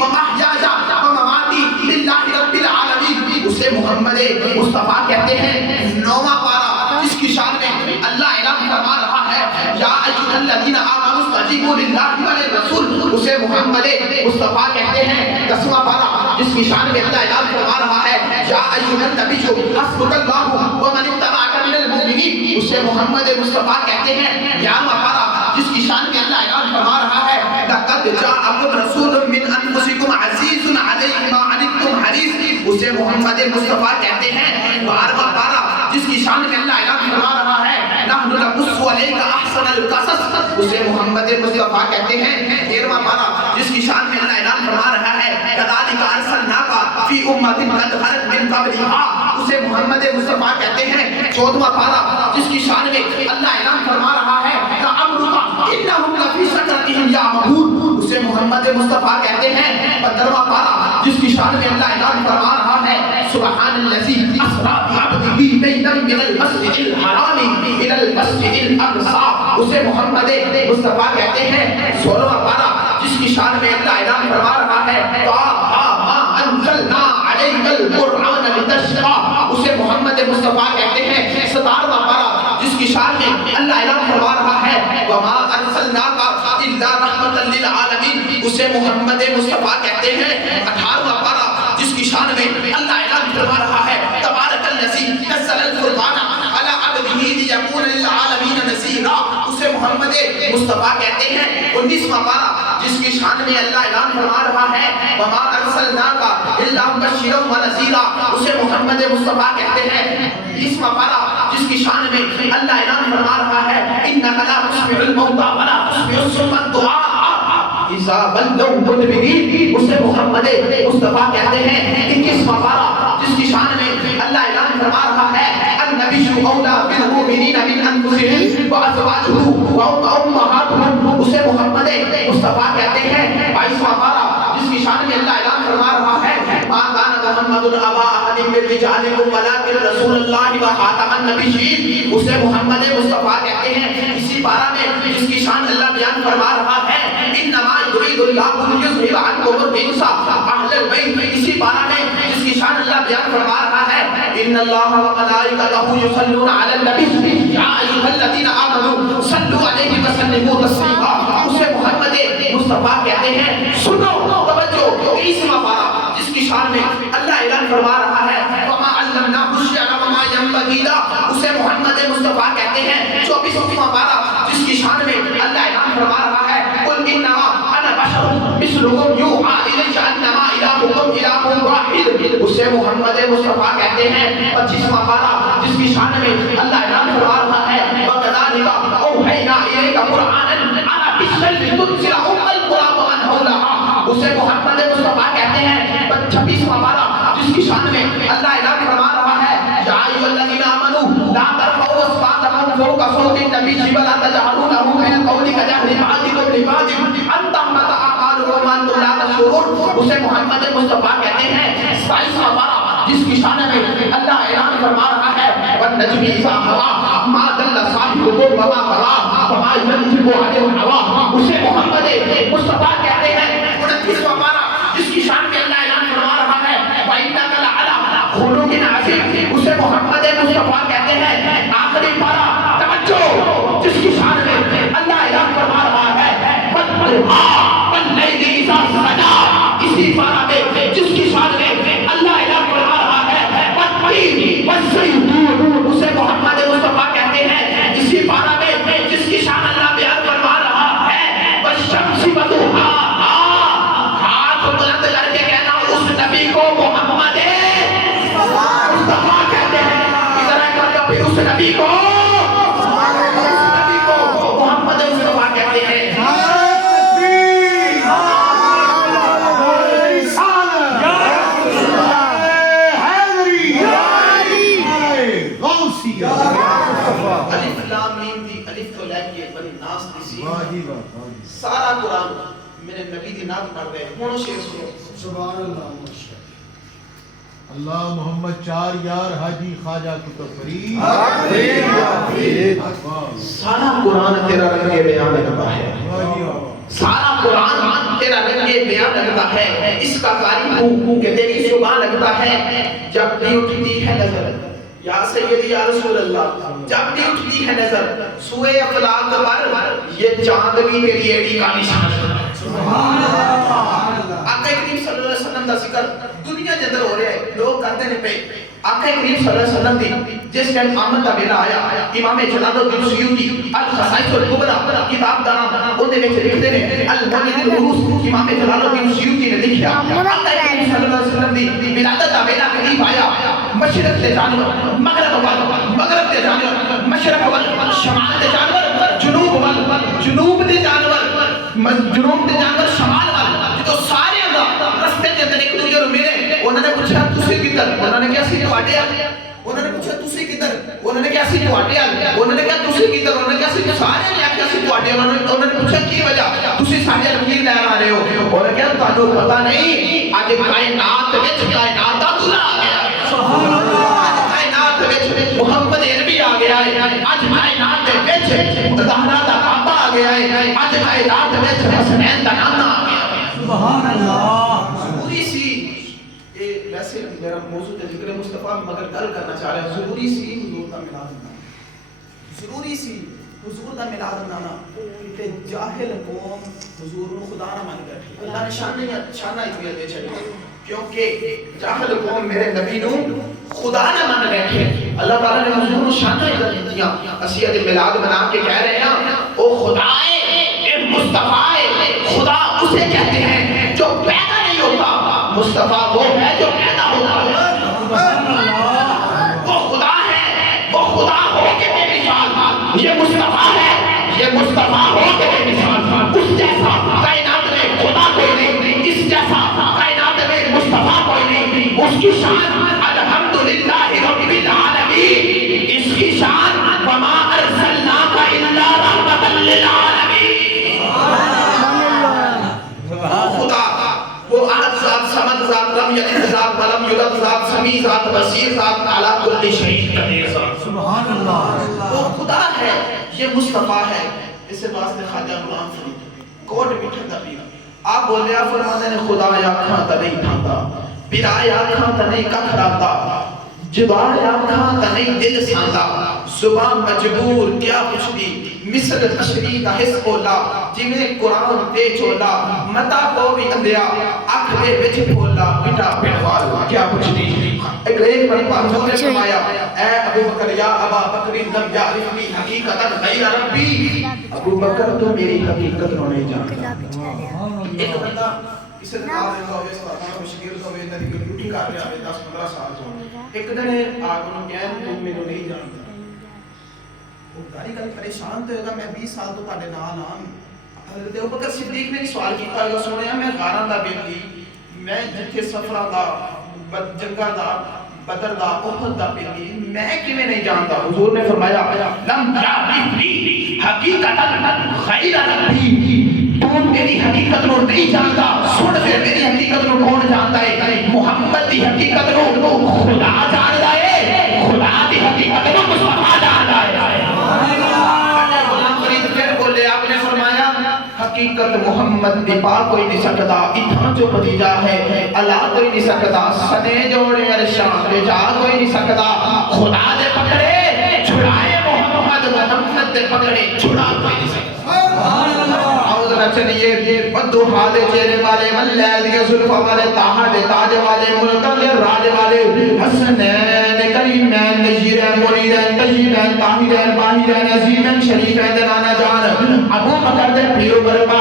ومحیایا ومماتی للہ رب العالمین. اسے محمد مصطفیٰ کہتے ہیں. 9واں پارہ جس کی شان میں اللہ اعلان فرما رہا ہے یا ایھا الذین آمنوا استجیبوا للہ وللرسول. اسے محمد مصطفیٰ کہتے ہیں. 10واں پارہ جس کی شان میں اللہ اعلان فرما رہا ہے یا ایھا النبی حسبک اللہ ومن اتبعک من المؤمنین. اسے محمد مصطفیٰ کہتے ہیں. 11واں پارہ جس کی شان میں اللہ اعلان فرما رہا ہے لقد جاءکم رسول من انفسکم عزیز علیہ ما عنتم حریص. اسے محمد مصطفیٰ کہتے ہیں. 12واں پارہ جس کی شان میں اللہ اعلان فرما رہا ہے نحن نقص علیک احسن القصص. اسے محمد مصطفیٰ کہتے ہیں. 13واں پارہ جس کی شان میں اللہ اعلان فرما رہا ہے کذالک ارسلناک فی امۃ قد خلت من قبلھا. اسے محمد مصطفیٰ کہتے ہیں. 14واں پارہ جس کی شان میں اللہ اعلان فرما رہا ہے لعمرک انہم لفی سکرتہم یعمہون. اسے محمد مصطفیٰ کہتے ہیں. 15واں پارہ جس کی شان میں اللہ اعلان فرما رہا ہے سبحان الذی اسری بعبدہ لیلا من المسجد الحرام الی المسجد الاقصی. اسے محمد مصطفیٰ کہتے ہیں. 16واں پارہ جس کی شان میں اللہ اعلان فرما رہا ہے طٰہٰ ما انزلنا علیک القرآن لتشقی. اسے محمد مصطفیٰ کہتے ہیں. 17واں پارہ جس کی شان میں اللہ اعلان فرما رہا ہے وما ارسلناک الا رحمۃ للعالمین. اسے محمد مصطفیٰ کہتے ہیں. 18واں پارہ جس کی شان میں اللہ اعلان فرما رہا ہے تبارک الذی نزل الفرقان علی عبدہ لیکون للعالمین نذیرا. اسے محمد مصطفیٰ کہتے ہیں. 19واں پارہ جس کی شان میں اللہ اعلان فرما رہا ہے وما ارسلناک الا مبشرا ونذیرا. اسے محمد مصطفیٰ کہتے ہیں. 20واں پارہ جس کی شان میں اللہ اعلان فرما رہا ہے انک لا تسمع الموتى ولا تسمع الصم الدعاء اذا ولوا مدبرین. اسے محمد مصطفیٰ کہتے ہیں. 21واں پارہ جس کی شان میں اللہ اعلان فرما رہا ہے النبی اولی بالمؤمنین من انفسہم وازواجہ وامہاتہم. اسے محمد مصطفیٰ کہتے ہیں. 22واں پارہ جس کی شان میں اللہ اعلان فرما رہا ہے ما کان محمد ابا احد من رجالکم ولکن رسول اللہ وخاتم النبیین. اسے محمد مصطفیٰ کہتے ہیں. اسی پارہ میں جس کی شان اللہ بیان فرما رہا ہے انما یرید اللہ لیذھب عنکم الرجس اہل البیت. اسی پارہ میں جس کی شان اللہ بیان فرما رہا ہے ان اللہ وملائکتہ یصلون علی النبی یا ایھا الذین آمنوا صلوا علیہ وسلموا تسلیما. اسے محمد مصطفیٰ کہتے ہیں. سنو توجہ. 23واں پارہ جس کی شان میں اللہ اعلان فرما رہا ہے وما علمناہ الشعر وما ينبغی لہ. اسے محمد مصطفیٰ کہتے ہیں. 24واں پارہ جس کی شان میں اللہ اعلان فرما رہا ہے قل انما انا بشر مثلکم یوحیٰ الی انما الہکم الہ واحد. اسے محمد مصطفیٰ کہتے ہیں. 25واں پارہ جس کی شان میں اللہ اعلان فرما رہا ہے وَكَذَلِكَ أَوْحَيْنَا إِلَيْكَ قُرْآنًا عَرَبِيًّا لِتُنذِرَ أُمَّ الْقُرَىٰ وَمَنْ حَوْلَهَا. اسے محمد مصطفیٰ کہتے ہیں. 26واں پارہ جس کی شان میں اللہ اعلان فرما رہا ہے یا ایھا الذین آمنوا لا ترفعوا اصواتکم فوق صوت النبی ولا تجهروا له بالقول كجهر بعضکم لبعض ان تحبط اعمالکم وانتم لا تشعرون. اسے محمد مصطفیٰ کہتے ہیں. 27واں پارہ جس کی شان میں اللہ اعلان فرما رہا ہے والنجم اذا هوى ما ضل صاحبكم وما غوى وما ينطق عن الهوى. اسے محمد مصطفیٰ کہتے ہیں. 29واں پارہ جس کی شان میں اللہ اعلان فرما رہا ہے وَإِنَّكَ لَعَلَىٰ خُلُقٍ عَظِيمٍ. اسے محمد مصطفیٰ کہتے ہیں. آخری پارہ توجہ جس کی شان میں اللہ اعلان فرما رہا ہے وَاللَّيْلِ إِذَا سَجَىٰ. اسی پارہ میں جس کی شان میں اللہ اعلان فرما رہا ہے وَالطِّينِ وَالزَّيْتُونِ. اسے محمد مصطفیٰ کہتے ہیں. اسی پارہ میں جس کی شان اللہ بیان فرما رہا ہے وَالشَّمْسِ وَضُحَاهَا. ہاتھ بلند کر کے کہنا اس نبی کو محمد مصطفیٰ کہتے ہیں. ادھر ایک بار پھر اس نبی کو محمد مصطفیٰ کہتے ہیں. الف لام میم دی الف تو لے کے بنی ناس دی سی. سارا قرآن میرے نبی دی نام پڑھ رہے ہیں. کون شیر سنو سبحان اللہ. اللہ محمد 4 یار حاجی خواجہ کتب فرید. سارا قرآن تیرا رنگ بیان کا ہے. سارا قرآن تیرا رنگ بیاں لگتا ہے، اس کا قاری ہوں کہ تیری زبان لگتا ہے، جب بھی اٹھتی ہے نظر یا سیدی یا رسول اللہ، جب بھی اٹھتی ہے نظر سوئے افلاق پر یہ چاند بھی تیری ایڑی کا نشان ہے۔ سبحان اللہ۔ آقا کریم صلی اللہ علیہ وسلم دا ذکر دنیا کے اندر ہو رہا ہے، لوگ کرتے ہیں پہ آقا کریم صلی اللہ علیہ وسلم دی جس ٹائم آمد کا ویلا آیا، امام جلال الدین سیوطی الخصائص الکبریٰ کتاب دانا ان دے وچ لکھتے ہیں المنید الروس، امام جلال الدین سیوطی نے لکھا آقا کریم صلی اللہ علیہ وسلم دی ولادت کا ویلا قریب آیا، مشرق سے جانور مغرب وال، مغرب سے جانور مشرق وال، شمال سے جانور جنوب وال، جنوب سے جانور جنوب سے جانور شمال وال، تو سارے رستے کے اندر ایک دوسرے کو ملے، انہوں نے پوچھا تسی کدھر، انہوں نے کہا سی تواڈے آ، انہوں نے پوچھا تسی کدھر، انہوں نے کہا سی تواڈے آ، انہوں نے کہا تسی کدھر، انہوں نے کہا سی سارے نے کہا سی تواڈے، انہوں نے پوچھا کی وجہ تسی سارے لکیر لے آ رہے ہو، انہوں نے کہا تانوں پتہ نہیں اج کائنات وچ کائنات دا دلہا آ گیا ہے، سبحان اللہ، اج کائنات وچ محمد عربی آ گیا ہے، اج کائنات وچ زہرا دا بابا آ گیا ہے، اج کائنات وچ حسنین دا نانا آ گیا ہے، سبحان اللہ۔ ضروری سی ویسے میرا موضوع ذکر مصطفیٰ مگر گل کرنا چاہ رہا ہے، ضروری سی حضور دا میلاد منانا، ضروری سی حضور دا میلاد منانا کہ جاہل قوم حضور نو خدا نہ مان بیٹھے، اللہ نے شانہ اتنی دے چھڑی کیونکہ جاہل قوم میرے نبی نو خدا نہ مان بیٹھے، اللہ تعالیٰ نے حضور نو شانہ اتنی دیا، اسی ادھے میلاد منا کے کہہ رہے ہیں او خدا ہے، اے مصطفیٰ ہے، خدا اسے کہتے ہیں جو پیدا نہیں ہوتا، مصطفیٰ وہ ہے جو پیدا ہوتا ہے، وہ خدا ہے، وہ خدا ہو کے بے مثال، یہ مصطفیٰ ہے، یہ مصطفیٰ ہو کے بے مثال، اس جیسا کائنات میں خدا کوئی نہیں، اس جیسا کائنات میں مصطفیٰ کوئی نہیں، اس کی شان الحمدللہ رب العالمین، اس کی شان وما ارسلناک الا رحمۃ للعالمین، خدا وہ احد ذات صمد ذات لم یلد ذات ولم یولد ذات سمیع ذات بصیر ذات اعلیٰ کل شیء قدیر ذات، سبحان اللہ، وہ خدا ہے، یہ مصطفیٰ ہے، اس واسطے خواجہ غلام فرید کوٹ مٹھن دا پیر آپ بولے آپ فرمانے نے خدا یا کھاں تا نہیں تھانتا، پیرا یا کھاں تا نہیں ککھ راتا، جدا یا کھاں تا نہیں دل سانتا، زبان مجبور کیا کچھ دی، مثل تشریح کا حس بولا، جنہیں قرآن تے چولا، متا کو بھی اندیا، اکھ دے وچ بولا، بیٹا پیڑوال کیا کچھ دی، ایک مرتبہ حضور نے فرمایا اے ابو بکر یا ابا بکر لم یعرفنی حقیقتا غیر ربی، ابو بکر تو میری حقیقت نو نہیں جانتا، ایک بندہ اس سے نکال دیتا ہوئے اس پر مشکل ہوئے اندر ایک ڈیوٹی کر رہا ہے 10-15 سال سے ایک دن آگوں کہن تم میں نہیں جانتا، وہ گاری گل پریشان تو ہوگا میں 20 سال تو تاڑے نال آن، حضرت ابو بکر صدیق نے سوال کیتا ہے سنیا میں غاراں دا بیلی، میں جتھے سفراں دا جنگاں دا بدر دا احد دا بیلی، میں کیویں نہیں جانتا، حضور نے فرمایا لم یعرفنی حقیقتا غیر ربی، تو میری حقیقت نو نہیں جانتا، سن پھر میری حقیقت نو کون جانتا ہے، محمد دی حقیقت نو خدا جانتا ہے، خدا دی حقیقت نو مصطفیٰ جانتا ہے، غلام فرید پھر بولے آپ نے فرمایا حقیقت محمد دی پا کوئی نہیں سکتا، اتھاں جو بھتیجا ہے اللہ کوئی نہیں سکتا، سنے جوڑے عرشاں پہ جا کوئی نہیں سکتا، خدا دے پکڑے چھڑائے محمد دے پکڑے چھڑا کوئی نہیں سکتا، چلیے بدو حالے چہرے والے ملیل کے ظلفہ والے تاہد تاج والے ملکہ کے راج والے حسنین کریمین نجیرین منیرین تجیبین طاہرین باہرین عظیمین شریفین دنانا جان ابو بکر دے پیرو برپا